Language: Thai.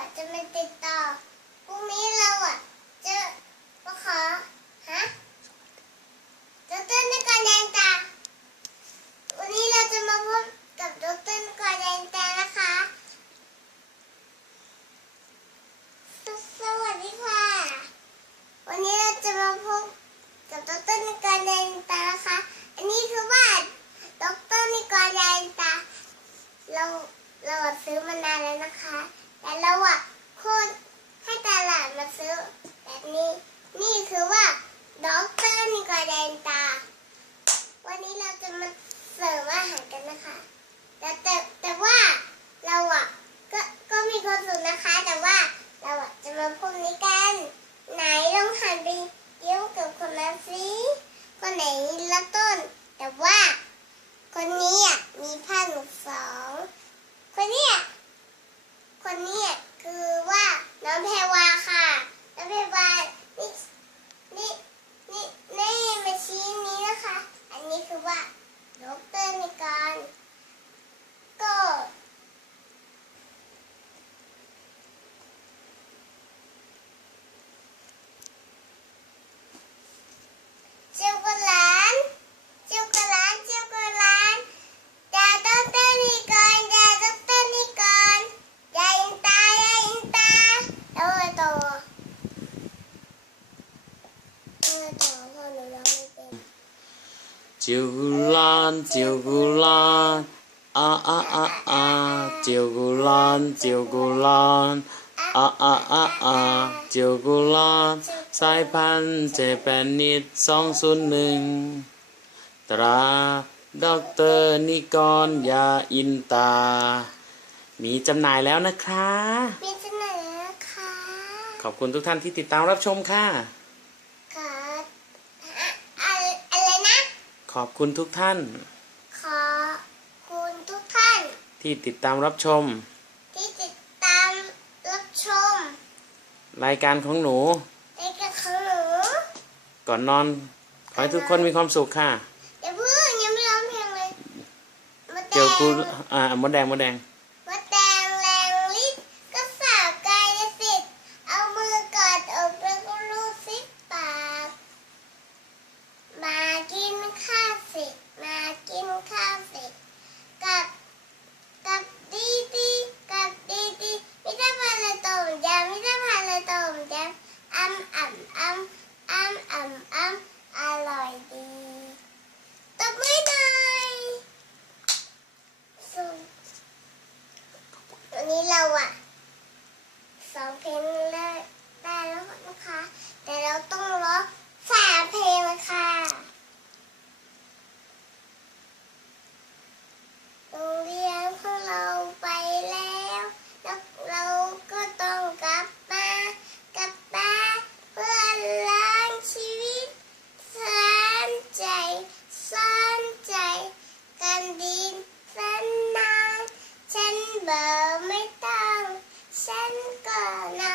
อะจะม่ติดต่อพรุ่งนี้เราอะจะมาขอฮะดรนกรแดงตาวันนี้เราจะมาพบกับดรนกรแดงตานะคะสสวัสดีค่ะ วันนี้เราจะมาพบกับดรนกรแดงตานะคะ อันนี้คือบ้านดรนกรแดงตาเราเราซื้อมานานแล้วนะคะ แต่เราอะค่นให้ตลาดมาซื้อ แบบนี้ นี่คือว่าด็อกเตอร์นิโกเดนตา วันนี้เราจะมาเสิริมอาหารกันนะคะ แต่แต่แต่ว่าเราอะก็ก็มีความสุขนะคะ แต่ว่าเราอะจะมาพูดนี้กัน ไหนลองหันไปยิ้มกับคนนั้นสิคนไหนละต้น แต่ว่า คนนี้อะมีผ้าหนุกสองคนนี้อะ คนนี้คือว่าน้องแพรวาค่ะ น้องแพรวา นี่ นี่ นี่ นี่มาชี้นี้นะคะ อันนี้คือว่าดอกเตอร์ในการก็ เจ้ากุหลานเจ้ากุหลานเจ้ากุหลานดาดอกเตอร์นี่ก่อนดาดอกเตอร์นี่ก่อนยาอินตายาอินตาแล้วอะไรต่ออะไรต่อพ่อหนูร้องไม่เป็น จิวกุลานจิวกุลานอาอาอาอาจิวกุลานจิวกุลานอาอาอาอาจิวกลานสายพันธุ์เจแปนนิดสองศูนย์หนึ่งตราด็อกเตอร์นิกรยาอินตา มีจำหน่ายแล้วนะคะ มีจำหน่ายแล้วค่ะ ขอบคุณทุกท่านที่ติดตามรับชมค่ะ ขอบคุณทุกท่าน ขอคุณทุกท่าน ที่ติดตามรับชม ที่ติดตามรับชม รายการของหนูรายการของหนู ก่อนนอน ขอให้ทุกคนมีความสุขค่ะอย่าเพิ่งยังไม่ร้องเพลงเลยมดแดเกี่ยวกูงอ่ามดแดงมดแดง subscribing. chim vẫn non trên bờ mấy tầng sân cờ nào